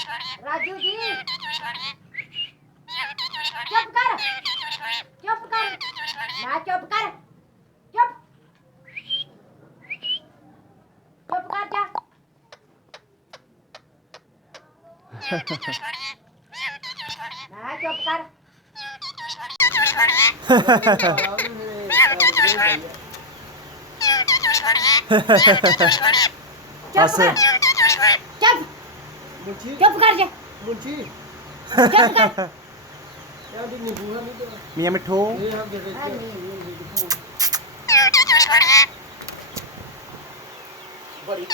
राजू जी चुप कर ना चुप कर चुप जा ना चुप कर बस चुप चुप कर जा चुप कर मियाँ मिठू बड़ी